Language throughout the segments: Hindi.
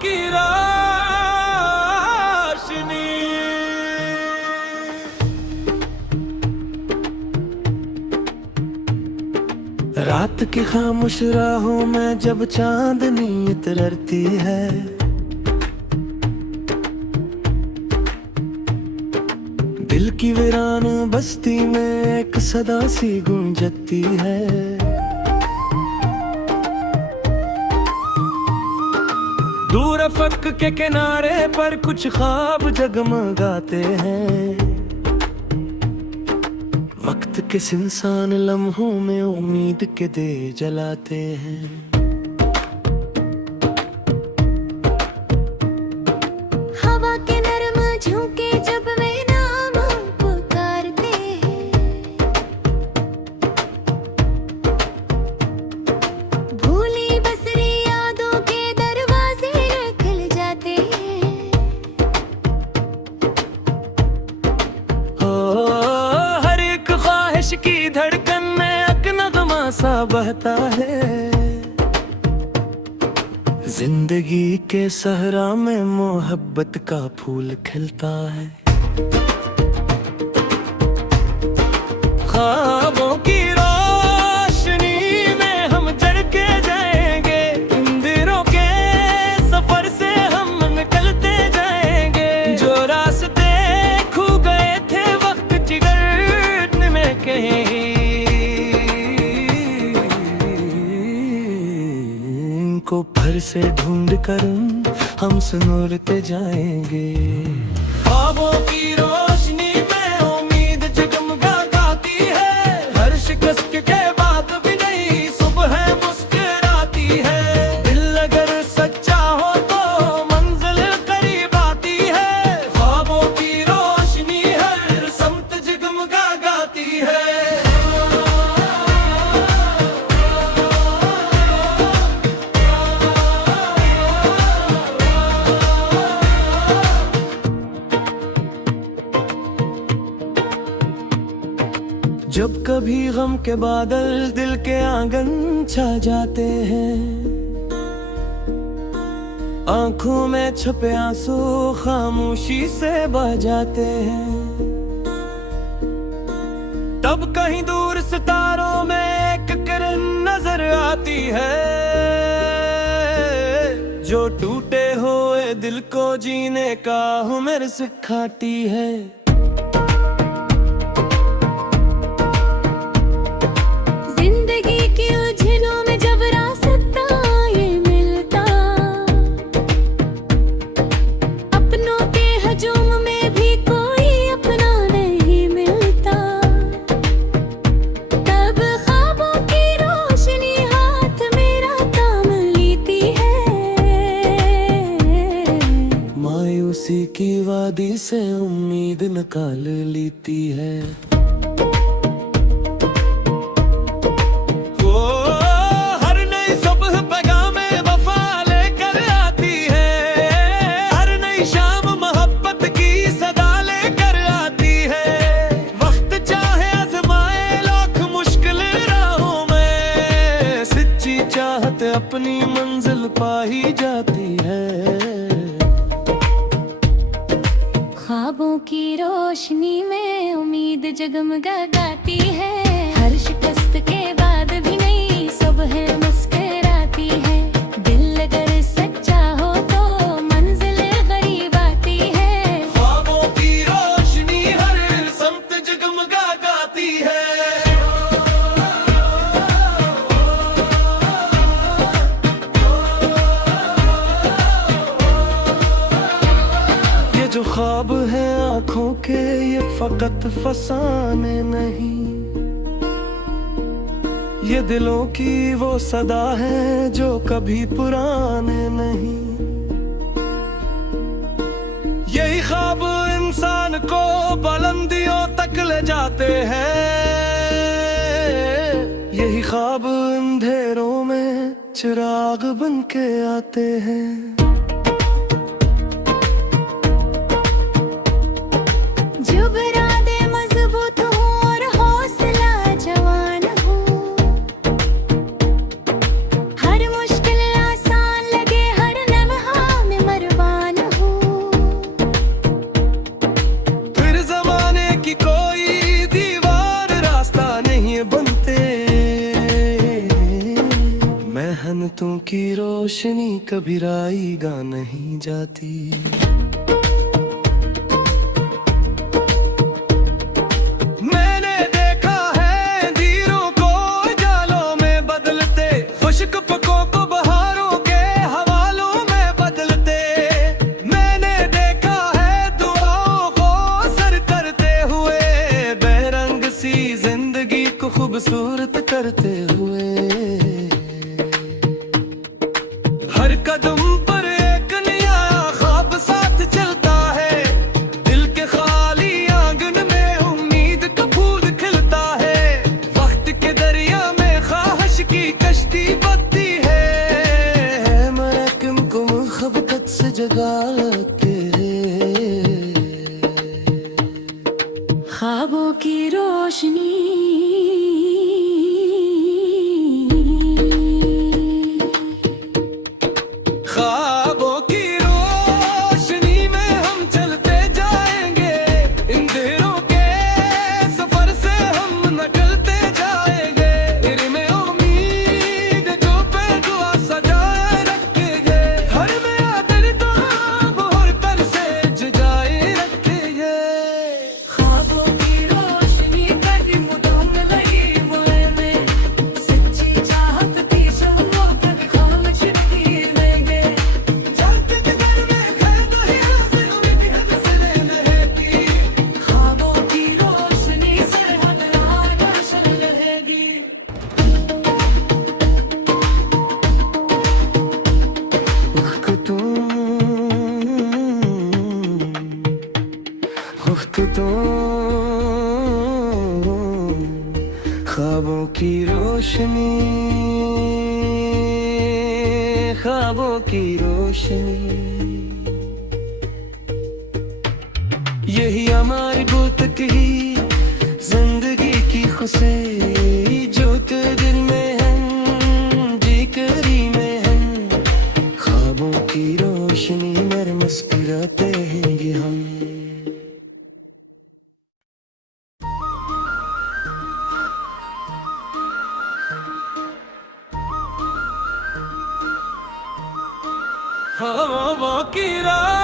की रोशनी। रात की खामोश राहों में जब चांदनी उतरती है, दिल की वीरान बस्ती में एक सदा सी गूंजती है। दूर अफक के किनारे पर कुछ ख्वाब जगमगाते हैं, वक्त के इंसान लम्हों में उम्मीद के दे जलाते हैं। हवा के नरम झोंके जब वे नाम पुकारते हैं, भूली बसरी यादों के दरवाजे खुल जाते हैं। ओ हर एक ख्वाहिश की धड़कन में एक नगमा सा बहता है, जिंदगी के सहरा में मोहब्बत का फूल खिलता है। ख्वाबों की रोशनी में हम जड़ के जाएंगे, मंदिरों के सफर से हम निकलते जाएंगे। जो रास्ते खो गए थे वक्त जिगर में कहीं, को फिर से ढूंढ कर हम सुनते जाएंगे। ख्वाबों की रोशनी में उम्मीद जगमगाती है, हर शिकस्त के बाद भी नई सुबह मुस्कुराती है। दिल अगर सच्चा हो तो मंजिल करीब आती है, ख्वाबों की रोशनी हर समत जगमगाती है। जब कभी गम के बादल दिल के आंगन छा जाते हैं, आंखों में छुपे आंसू खामोशी से बह जाते हैं। तब कहीं दूर सितारों में एक किरण नजर आती है, जो टूटे हुए दिल को जीने का हुनर सिखाती है। मायूसी की वादी से उम्मीद निकाल लेती है। ओ हर नई सुबह पैगामे वफा लेकर आती है, हर नई शाम मोहब्बत की सदा लेकर आती है। वक्त चाहे आजमाए लाख मुश्किल राहों में, सच्ची चाहत अपनी मंजिल पा ही जाती है। ख्वाबों की रोशनी में उम्मीद जगमगाती है, हर शिकस्त के बाद भी नई सुबह मुस्कुराती है। दिल अगर सच्चा हो तो मंजिल करीब आती है, ख्वाबों की रोशनी हर समत जगमगाती है। जो ख्वाब है आँखों के ये फकत फसाने नहीं, ये दिलों की वो सदा है जो कभी पुराने नहीं। यही ख्वाब इंसान को बुलंदियों तक ले जाते हैं, यही ख्वाब अंधेरों में चिराग बन के आते हैं। की रोशनी कभी राईगा नहीं जाती। मैंने देखा है धीरों को जालों में बदलते, खुश्क पकों को बहारों के हवालों में बदलते। मैंने देखा है दुआओं को सर करते हुए, बेरंग सी जिंदगी को खूबसूरत करते हुए। हर कदम पर एक नया ख्वाब साथ चलता है, दिल के खाली आंगन में उम्मीद का फूल खिलता है। वक्त के दरिया में ख्वाहिश की कश्ती बदती है, महकम को मुहब्बत से जगा के। ख्वाबों की रोशनी ख्वाबों की रोशनी में हम चलते जाएंगे, इन दिलों के सफर से हम निकलते जाएंगे। इरमे उम्मीद जो पे दुआ सजाए रखेंगे, हर में आदर तो और पर से जगाए रखेंगे। ख्वाबों की रोशनी कदम तुम रही मुझे में, सच्ची चाहत की शम्मों पर खामोश रहेंगे। जाते के घर में कैद ही आसिर में भी हद से रहेगी। ख्वाबों की रोशनी से हमारा रोशन रहेगी। ख्वाबों की रोशनी, ख्वाबों की रोशनी, यही हमारी गुत की जिंदगी की खुशी, जो तेरे दिल में है जी करी में है। ख्वाबों की रोशनी में मुस्कुराते हैं ये हम। ख्वाबों की रोशनी,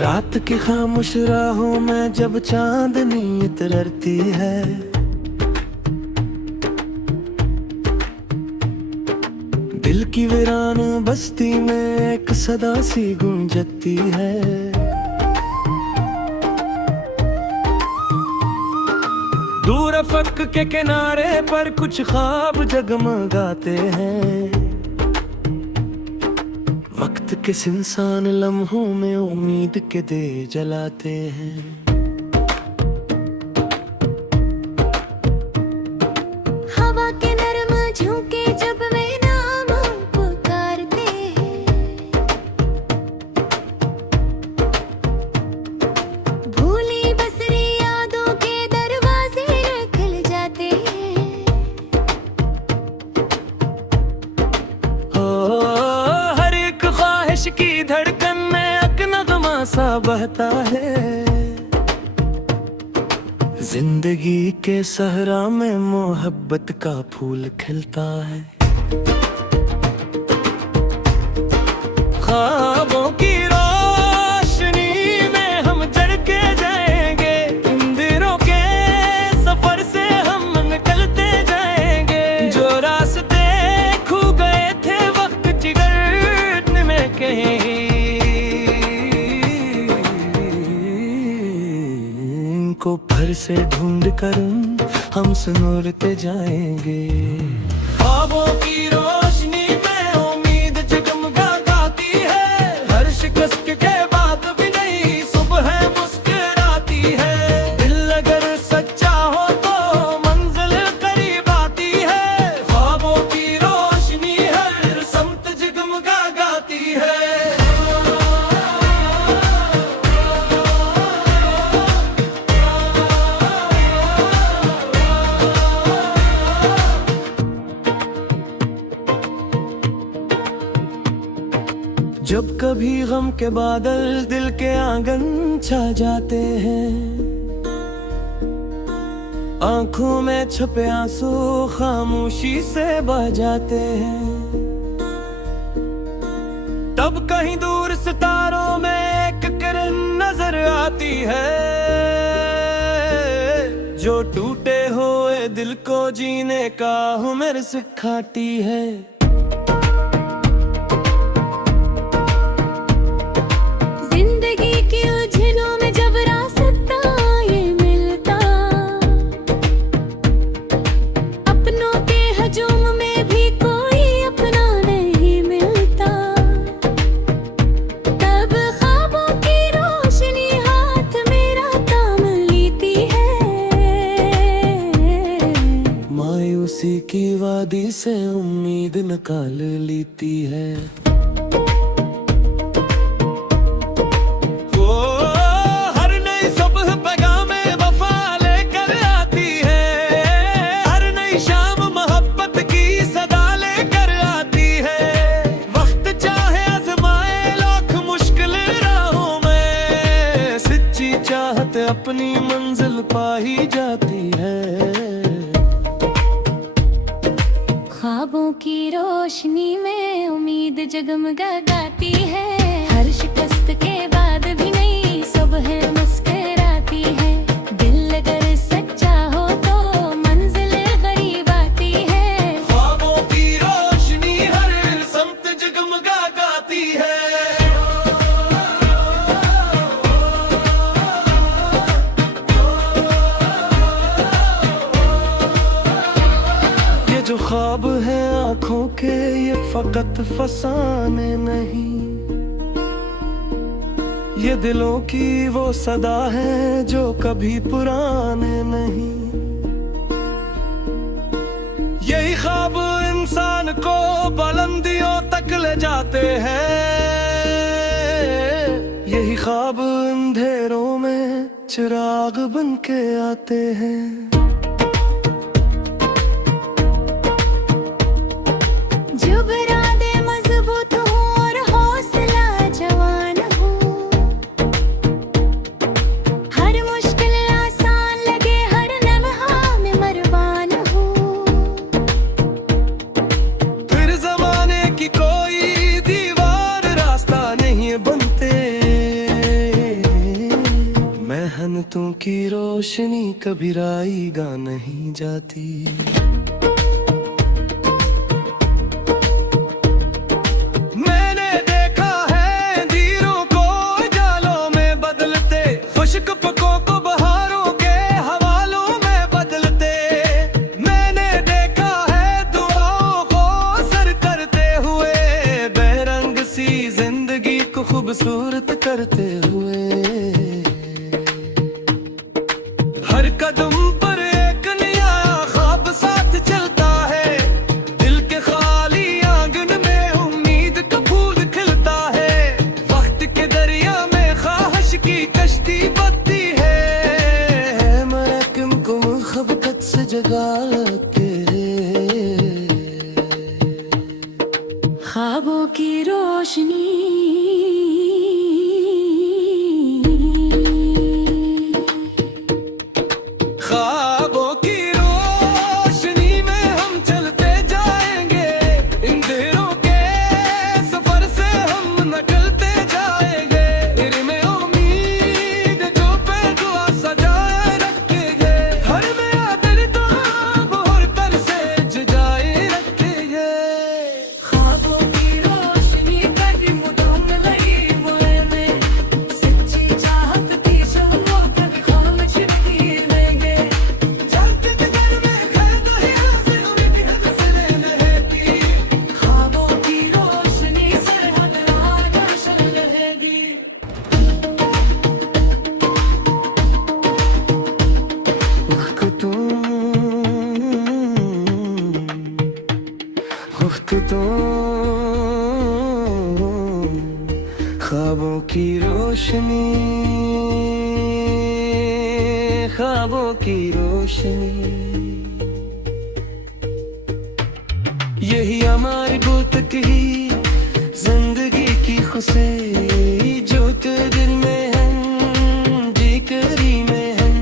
रात की खामोश राहों में जब चांदनी उतरती है, दिल की वीरान बस्ती में एक सदा सी गूंजती है। दूर अफक के किनारे पर कुछ ख्वाब जगमगाते हैं, वक्त के इंसान लम्हों में उम्मीद के दे जलाते हैं। हवा के नरम झोंके जब वे नाम पुकारते हैं, भूली बसरी यादों के दरवाजे खुल जाते हैं। ओ हर एक ख्वाहिश की धड़कन में एक नगमा सा बहता है, जिंदगी के सहरा में मोहब्बत का फूल खिलता है। ख्वाबों की रोशनी में हम जड़ के जाएंगे, इन दिलों के सफर से हम निकलते जाएंगे। जो रास्ते खो गए थे वक्त जिगर में कहीं, इनको फिर से ढूंढ कर हम सुनते जाएंगे। ख्वाबों की रोशनी में उम्मीद जगमगाती है, हर शिकस्त के बाद भी नई सुबह मुस्कुराती है। दिल अगर सच्चा हो तो मंजिल करीब आती है, ख्वाबों की रोशनी हर समत जगमगाती है। जब कभी गम के बादल दिल के आंगन छा जाते हैं, आंखों में छुपे आंसू खामोशी से बह जाते हैं, तब कहीं दूर सितारों में एक किरण नजर आती है, जो टूटे हुए दिल को जीने का हुनर सिखाती है। जिंदगी की उलझनों में जब रास्ता ये मिलता, अपनों के हजूम में भी कोई अपना नहीं मिलता, तब ख्वाबों की रोशनी हाथ मेरा थाम लेती है। मायूसी की वादी से उम्मीद निकाल लेती है। चाहत अपनी मंजिल पा ही जाती है। ख्वाबों की रोशनी में उम्मीद जगमगाती है, हर शिकस्त के बाद भी नई सुबह मुस्कुराती है। दिल अगर सच्चा हो तो मंजिल करीब आती है। ख्वाबों की रोशनी हर समत जगमगाती है। जो ख्वाब है आंखों के ये फकत फसाने नहीं, ये दिलों की वो सदा है जो कभी पुराने नहीं। यही ख्वाब इंसान को बुलंदियों तक ले जाते हैं, यही ख्वाब अंधेरों में चिराग बन के आते हैं। जब इरादे मजबूत हो और हौसला जवान हो, हर मुश्किल आसान लगे, हर लम्हा में मरवान हो, फिर जमाने की कोई दीवार रास्ता नहीं बनते। मेहनतों की रोशनी कभी राईगा नहीं जाती। खूबसूरत करते हुए हर कदम पर एक नया ख्वाब साथ चलता है। दिल के खाली आंगन में उम्मीद का फूल खिलता है। वक्त के दरिया में ख्वाहिश की कश्ती बदती है। महकम को मुहब्बत से जगा के ख्वाबों की रोशनी ख्वाबों की रोशनी में हम चलते जाएंगे, इन दिलों के सफर से हम निकलते जाएंगे। इरमे उम्मीद जो पे दुआ सजाए रखेंगे, हर में आदर तो और पर से जगाए रखेंगे। ख्वाबों की रोशनी कभी मुदम लगी मुझे में, सच्ची चाहत थी शम्मों कभी खामोश नहीं लेंगे। ख्वाबों की रोशनी से हमारा रोशन रहेगी। ख्वाबों की रोशनी, ख्वाबों की रोशनी, यही हमारी भूत की जिंदगी की से जोत दिल में हम जिक्री में हम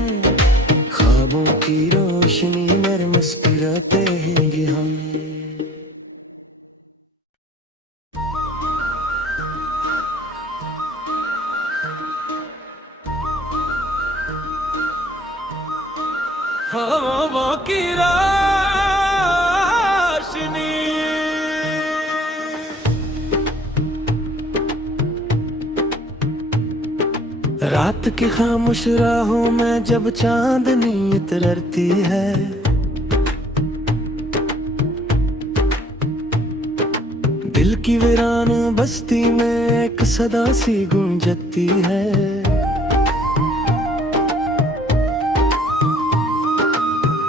ख्वाबों की रोशनी में मुस्कुराते हैं ये हम। ख्वाबों की रोशनी रात की खामोश राहों में जब चांदनी उतरती है, दिल की वीरान बस्ती में एक सदा सी गूंजती है।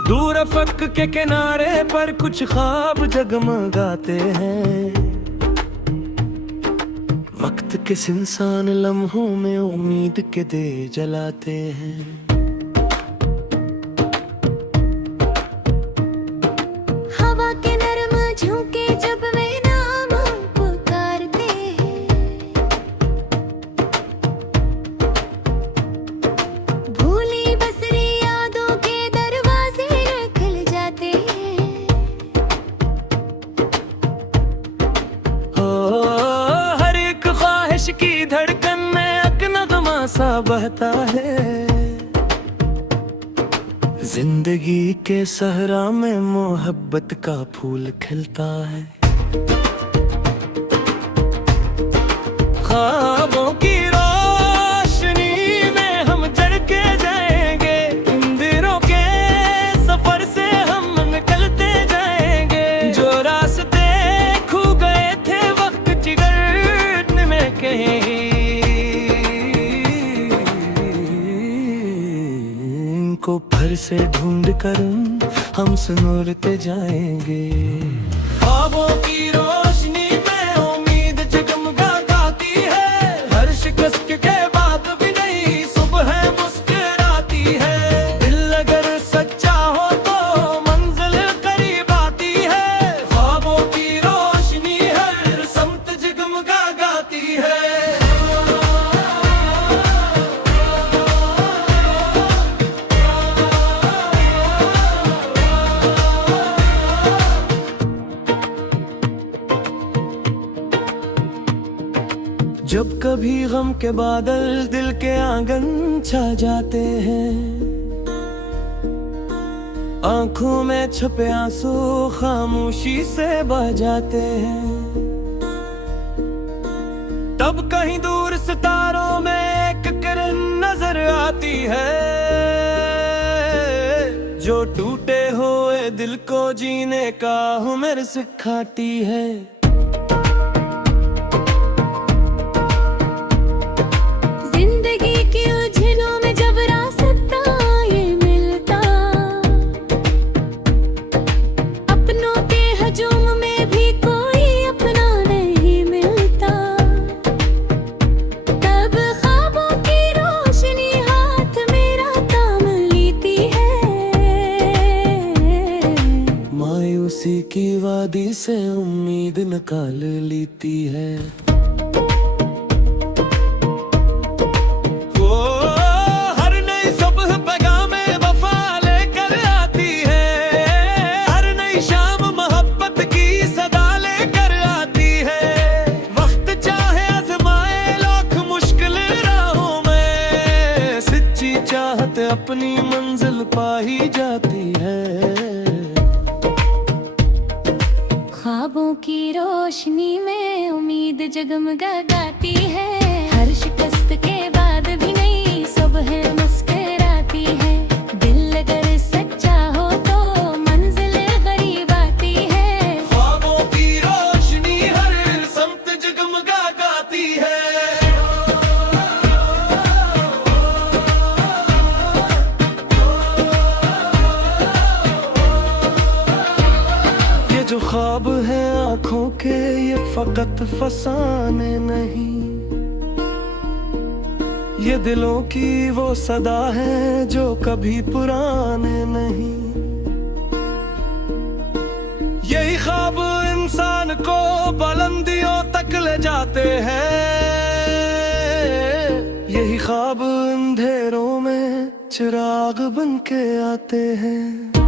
दूर अफक के किनारे पर कुछ ख्वाब जगमगाते हैं, वक्त के इंसान लम्हों में उम्मीद के दे जलाते हैं। हवा के नरम झोंके जब वे नाम पुकारते हैं, भूली बसरी यादों के दरवाजे खुल जाते हैं। हर एक ख्वाहिश की धड़कन में एक नगमा सा बहता है, जिंदगी के सहरा में मोहब्बत का फूल खिलता है। ख्वाबों की रोशनी में हम चढ़ के जाएंगे, इन दिनों के सफर से हम निकलते जाएंगे। जो रास्ते खो गए थे वक्त जिगर में कहीं, इनको फिर से ढूंढ कर हम सुनोरते जाएंगे। ख्वाबों की रोशनी में उम्मीद जगमगाती है, हर शिकस्त के बाद भी नई सुबह मुस्कुराती है। दिल अगर सच्चा हो तो मंजिल करीब आती है, ख्वाबों की रोशनी हर समत जगमगाती है। जब कभी गम के बादल दिल के आंगन छा जाते हैं, आंखों में छुपे आंसू खामोशी से बह जाते हैं, तब कहीं दूर सितारों में एक किरण नजर आती है, जो टूटे हुए दिल को जीने का हुनर सिखाती है। जिंदगी की उलझनों में जब रास्ता ये मिलता, अपनों के हजूम में भी कोई अपना नहीं मिलता, तब ख्वाबों की रोशनी हाथ मेरा थाम लेती है। मायूसी की वादी से उम्मीद निकाल लेती है। हर नई सुबह पैगामे वफा लेकर आती है, हर नई शाम मोहब्बत की सदा लेकर आती है। वक्त चाहे आजमाए लाख मुश्किल राहों में, सच्ची चाहत अपनी मंजिल पा ही जाती है। ख्वाबों की रोशनी में उम्मीद जगमगाती है, हर शिकस्त के बाद भी नई सुबह मुस्कुराती है। दिल अगर सच्चा हो तो मंजिल करीब आती है, ख्वाबों की रोशनी हर समत जगमगाती है। ये जो ख्वाब है आंखों के, ये फकत फसाने नहीं, ये दिलों की वो सदा है जो कभी पुराने नहीं। यही ख्वाब इंसान को बुलंदियों तक ले जाते हैं, चिराग बन के आते हैं।